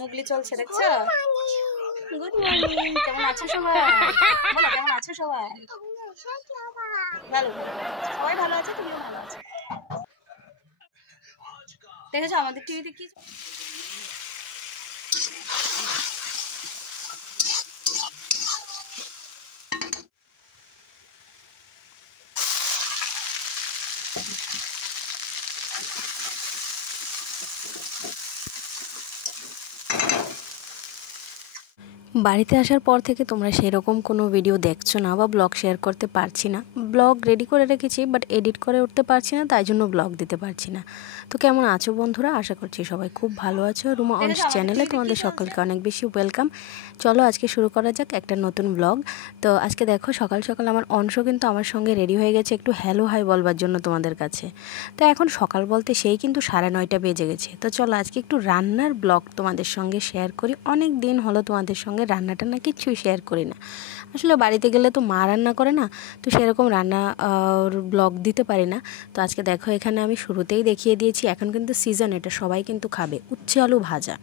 মুগলি চলছে দেখছো। Good morning, কেমন আছো সবাই? বলো কেমন আছো সবাই? ভালো, সবাই ভালো আছে, তুমিও ভালো আছো। দেখেছো আমাদের টিভিতে কি বাড়িতে আসার পর থেকে তোমরা সেরকম কোনো ভিডিও দেখছো না বা ব্লগ শেয়ার করতে পারছি না। ব্লগ রেডি করে রেখেছি বাট এডিট করে উঠতে পারছি না, তাই জন্য ব্লগ দিতে পারছি না। তো কেমন আছো বন্ধুরা? আশা করছি সবাই খুব ভালো আছো। রুমা অনস চ্যানেলে তোমাদের সকলকে অনেক বেশি ওয়েলকাম। চলো আজকে শুরু করা যাক একটা নতুন ব্লগ। তো আজকে দেখো সকাল সকাল আমার অংশ কিন্তু আমার সঙ্গে রেডি হয়ে গেছে একটু হ্যালো হাই বলবার জন্য তোমাদের কাছে। তো এখন সকাল বলতে সেই কিন্তু 9:30 বেজে গেছে। তো চলো আজকে একটু রান্নার ব্লগ তোমাদের সঙ্গে শেয়ার করি। অনেক দিন হলো তোমাদের সঙ্গে রান্নাটা না কিছুই শেয়ার করি না। আসলে বাড়িতে গেলে তো মা রান্না করে না, তো সেরকম রান্না ব্লগ দিতে পারি না। তো আজকে দেখো এখানে আমি শুরুতেই দেখিয়ে দিয়েছি, এখন কিন্তু সিজন, এটা সবাই কিন্তু খাবে, উচ্ছে আলু ভাজা।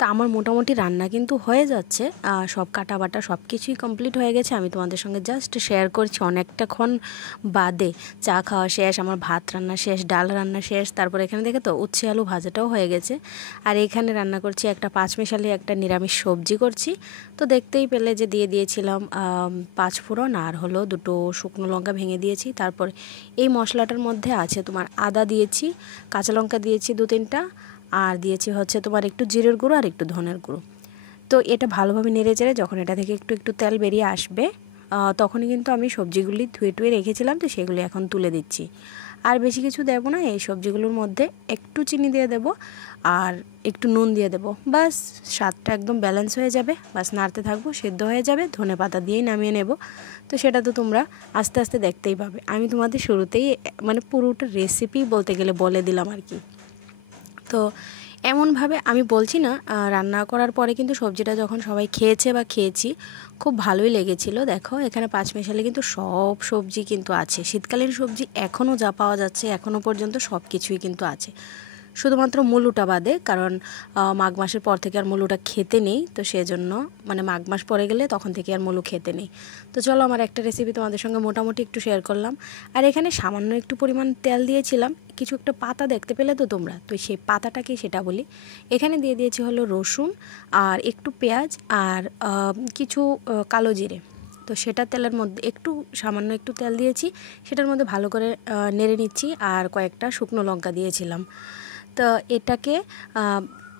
তা আমার মোটামুটি রান্না কিন্তু হয়ে যাচ্ছে, সব কাটা বাটা সব কিছুই কমপ্লিট হয়ে গেছে। আমি তোমাদের সঙ্গে জাস্ট শেয়ার করছি অনেকটাক্ষণ বাদে। চা খাওয়া শেষ, আমার ভাত রান্না শেষ, ডাল রান্না শেষ, তারপর এখানে দেখে তো উচ্ছে আলু ভাজাটাও হয়ে গেছে। আর এখানে রান্না করছি একটা পাঁচমিশালি একটা নিরামিষ সবজি করছি। তো দেখতেই পেলে যে দিয়ে দিয়েছিলাম 5 ফোড়ন আর হলো 2 শুকনো লঙ্কা ভেঙে দিয়েছি। তারপর এই মশলাটার মধ্যে আছে তোমার আদা দিয়েছি, কাঁচা লঙ্কা দিয়েছি 2-3টা, আর দিয়েছি হচ্ছে তোমার একটু জিরের গুঁড়ো আর একটু ধনের গুঁড়ো। তো এটা ভালোভাবে নেড়ে চেড়ে যখন এটা থেকে একটু একটু তেল বেরিয়ে আসবে, তখনই কিন্তু আমি সবজিগুলি ধুয়ে টুয়ে রেখেছিলাম, তো সেগুলি এখন তুলে দিচ্ছি। আর বেশি কিছু দেবো না, এই সবজিগুলোর মধ্যে একটু চিনি দিয়ে দেবো আর একটু নুন দিয়ে দেবো, বাস স্বাদটা একদম ব্যালেন্স হয়ে যাবে। বাস নাড়তে থাকবো, সেদ্ধ হয়ে যাবে, ধনে পাতা দিয়েই নামিয়ে নেব। তো সেটা তো তোমরা আস্তে আস্তে দেখতেই পাবে। আমি তোমাদের শুরুতেই মানে পুরোটা রেসিপি বলতে গেলে বলে দিলাম আর কি। তো এমনভাবে আমি বলছি না, রান্না করার পরে কিন্তু সবজিটা যখন সবাই খেয়েছে বা খেয়েছি খুব ভালোই লেগেছিল। দেখো এখানে পাঁচমিশালি কিন্তু সব সবজি কিন্তু আছে, শীতকালীন সবজি এখনও যা পাওয়া যাচ্ছে এখনও পর্যন্ত সব কিছুই কিন্তু আছে, শুধুমাত্র মূলুটা বাদে। কারণ মাঘ মাসের পর থেকে আর মূলুটা খেতে নেই, তো সেজন্য মানে মাঘ মাস পরে গেলে তখন থেকে আর মূলু খেতে নেই। তো চলো আমার একটা রেসিপি তোমাদের সঙ্গে মোটামুটি একটু শেয়ার করলাম। আর এখানে সামান্য একটু পরিমাণ তেল দিয়েছিলাম, কিছু একটা পাতা দেখতে পেলে তো তোমরা, তো সেই পাতাটাকে সেটা বলি। এখানে দিয়ে দিয়েছি হলো রসুন আর একটু পেঁয়াজ আর কিছু কালো জিরে। তো সেটা তেলের মধ্যে একটু সামান্য একটু তেল দিয়েছি, সেটার মধ্যে ভালো করে নেড়ে নিচ্ছি, আর কয়েকটা শুকনো লঙ্কা দিয়েছিলাম। তো এটাকে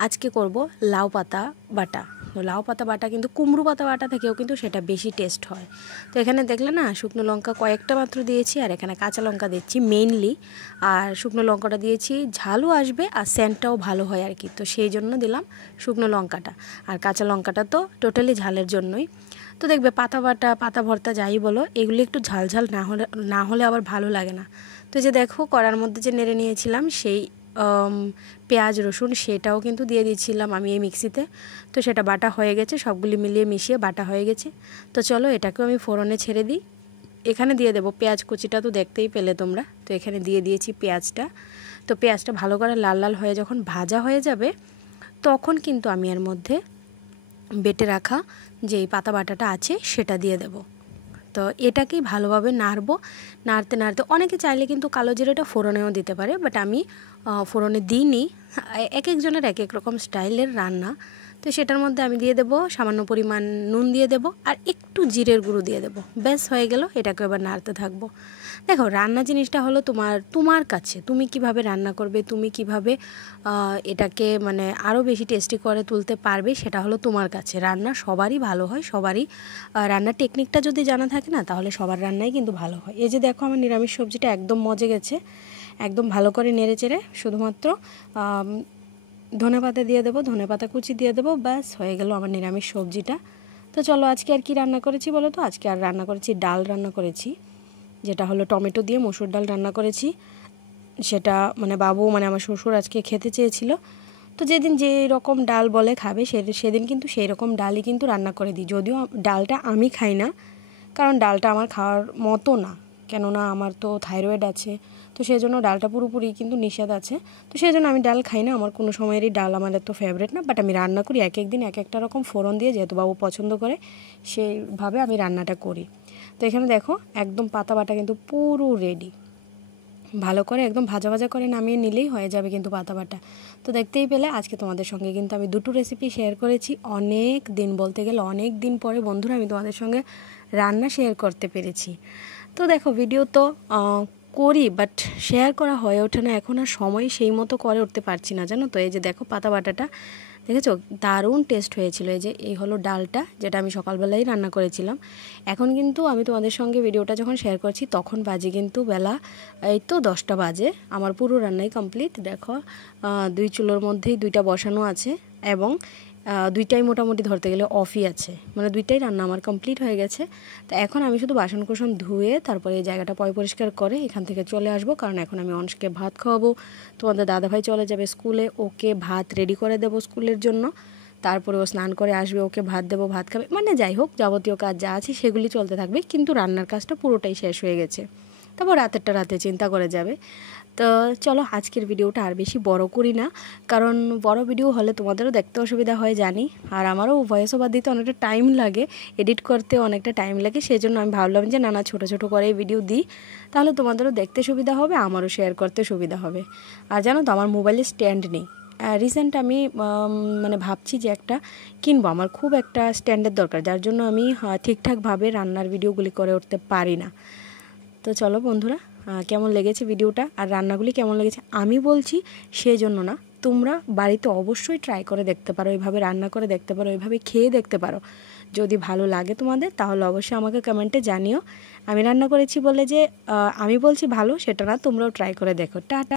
আজকে করব লাউ পাতা বাটা। তো লাউ পাতা বাটা কিন্তু কুমড়ো পাতা বাটা থেকেও কিন্তু সেটা বেশি টেস্ট হয়। তো এখানে দেখলে না শুকনো লঙ্কা কয়েকটা মাত্র দিয়েছি, আর এখানে কাঁচা লঙ্কা দিচ্ছি মেইনলি। আর শুকনো লঙ্কাটা দিয়েছি ঝালও আসবে আর সেন্টটাও ভালো হয় আর কি, তো সেই জন্য দিলাম শুকনো লঙ্কাটা। আর কাঁচা লঙ্কাটা তো টোটালি ঝালের জন্যই। তো দেখবে পাতা বাটা পাতা ভর্তা যাই বলো, এগুলি একটু ঝাল ঝাল না হলে আবার ভালো লাগে না। তো যে দেখো কড়ার মধ্যে যে নেড়ে নিয়েছিলাম সেই পেঁয়াজ রসুন সেটাও কিন্তু দিয়ে দিয়েছিলাম আমি এই মিক্সিতে। তো সেটা বাটা হয়ে গেছে, সবগুলি মিলিয়ে মিশিয়ে বাটা হয়ে গেছে। তো চলো এটাকেও আমি ফোড়নে ছেড়ে দিই। এখানে দিয়ে দেবো পেঁয়াজ কুচিটা, তো দেখতেই পেলে তোমরা। তো এখানে দিয়ে দিয়েছি পেঁয়াজটা। তো পেঁয়াজটা ভালো করে লাল লাল হয়ে যখন ভাজা হয়ে যাবে, তখন কিন্তু আমি এর মধ্যে বেটে রাখা যেই পাতা বাটাটা আছে সেটা দিয়ে দেব। তো এটাকেই ভালোভাবে নাড়বো। নাড়তে নাড়তে অনেকে চাইলে কিন্তু কালো জিরেটা ফোড়নেও দিতে পারে, বাট আমি ফোড়নে দিইনি। এক একজনের এক এক রকম স্টাইলের রান্না। তো সেটার মধ্যে আমি দিয়ে দেবো সামান্য পরিমাণ নুন দিয়ে দেবো আর একটু জিরের গুঁড়ো দিয়ে দেবো, ব্যাস হয়ে গেল। এটাকে এবার নাড়তে থাকবো। দেখো রান্না জিনিসটা হলো তোমার কাছে, তুমি কিভাবে রান্না করবে, তুমি কিভাবে এটাকে মানে আরও বেশি টেস্টি করে তুলতে পারবে, সেটা হলো তোমার কাছে। রান্না সবারই ভালো হয়, সবারই রান্নার টেকনিকটা যদি জানা থাকে না, তাহলে সবার রান্নাই কিন্তু ভালো হয়। এই যে দেখো আমার নিরামিষ সবজিটা একদম মজে গেছে, একদম ভালো করে নেড়ে চেড়ে শুধুমাত্র ধনেপাতা দিয়ে দেবো, ধনেপাতা কুচি দিয়ে দেবো, ব্যাস হয়ে গেল আমার নিরামিষ সবজিটা। তো চলো আজকে আর কি রান্না করেছি বলো তো? আজকে আর রান্না করেছি ডাল রান্না করেছি, যেটা হলো টমেটো দিয়ে মসুর ডাল রান্না করেছি। সেটা মানে বাবু মানে আমার শ্বশুর আজকে খেতে চেয়েছিল, তো যেদিন যে রকম ডাল বলে খাবে সেদিন কিন্তু সেই রকম ডালই কিন্তু রান্না করে দিই। যদিও ডালটা আমি খাই না, কারণ ডালটা আমার খাওয়ার মতো না, কেননা আমার তো থাইরয়েড আছে, তো সেই জন্য ডালটা পুরোপুরি কিন্তু নিষেধ আছে। তো সেই জন্য আমি ডাল খাই না, আমার কোনো সময়েরই ডাল আমার এত ফেভারিট না, বাট আমি রান্না করি এক এক দিন এক একটা রকম ফোড়ন দিয়ে, যেহেতু বাবু পছন্দ করে সেইভাবে আমি রান্নাটা করি। তো এখানে দেখো একদম পাতা বাটা কিন্তু পুরো রেডি, ভালো করে একদম ভাজা ভাজা করে নামিয়ে নিলেই হয়ে যাবে কিন্তু পাতা বাটা। তো দেখতেই পেলে আজকে তোমাদের সঙ্গে কিন্তু আমি দুটো রেসিপি শেয়ার করেছি, অনেক দিন বলতে গেলে অনেক দিন পরে বন্ধুরা আমি তোমাদের সঙ্গে রান্না শেয়ার করতে পেরেছি। তো দেখো ভিডিও তো করি বাট শেয়ার করা হয়ে ওঠে না, এখন আর সময় সেই মতো করে উঠতে পারছি না জানো। তো এই যে দেখো পাতা বাটাটা দেখেছো দারুণ টেস্ট হয়েছিল। এই যে এই হলো ডালটা, যেটা আমি সকালবেলাই রান্না করেছিলাম। এখন কিন্তু আমি তোমাদের সঙ্গে ভিডিওটা যখন শেয়ার করছি তখন বাজে কিন্তু বেলা এই তো 10টা বাজে, আমার পুরো রান্নাই কমপ্লিট। দেখো 2 চুলোর মধ্যেই 2টা বসানো আছে এবং 2টাই মোটামুটি ধরতে গেলে অফই আছে, মানে 2টাই রান্না আমার কমপ্লিট হয়ে গেছে। তো এখন আমি শুধু বাসনকোসন ধুয়ে তারপরে এই জায়গাটা পরিষ্কার করে এখান থেকে চলে আসবো, কারণ এখন আমি অংশকে ভাত খাওয়াবো। তোমাদের দাদাভাই চলে যাবে স্কুলে, ওকে ভাত রেডি করে দেবো স্কুলের জন্য, তারপরে ও স্নান করে আসবে, ওকে ভাত দেবো, ভাত খাবে, মানে যাই হোক যাবতীয় কাজ যা আছে সেগুলি চলতে থাকবে, কিন্তু রান্নার কাজটা পুরোটাই শেষ হয়ে গেছে। তারপর রাতেরটা রাতে চিন্তা করে যাবে। তো চলো আজকের ভিডিওটা আর বেশি বড় করি না, কারণ বড় ভিডিও হলে তোমাদেরও দেখতে অসুবিধা হয় জানি, আর আমারও ভয়েস ওভার দিতে অনেকটা টাইম লাগে, এডিট করতে অনেকটা টাইম লাগে। সেই জন্য আমি ভাবলাম যে না ছোটো ছোটো করে ভিডিও দিই, তাহলে তোমাদেরও দেখতে সুবিধা হবে, আমারও শেয়ার করতে সুবিধা হবে। আর জানো তো আমার মোবাইলে স্ট্যান্ড নেই, রিসেন্ট আমি মানে ভাবছি যে একটা কিনবো, আমার খুব একটা স্ট্যান্ডের দরকার, যার জন্য আমি ঠিকঠাকভাবে রান্নার ভিডিওগুলি করে উঠতে পারি না। তো চলো বন্ধুরা কেমন লেগেছে ভিডিওটা আর রান্নাগুলি কেমন লেগেছে আমি বলছি সেই জন্য না, তোমরা বাড়িতে অবশ্যই ট্রাই করে দেখতে পারো, এইভাবে রান্না করে দেখতে পারো, এইভাবে খেয়ে দেখতে পারো। যদি ভালো লাগে তোমাদের তাহলে অবশ্যই আমাকে কমেন্টে জানিও। আমি রান্না করেছি বলে যে আমি বলছি ভালো সেটা না, তোমরাও ট্রাই করে দেখো। টাটা।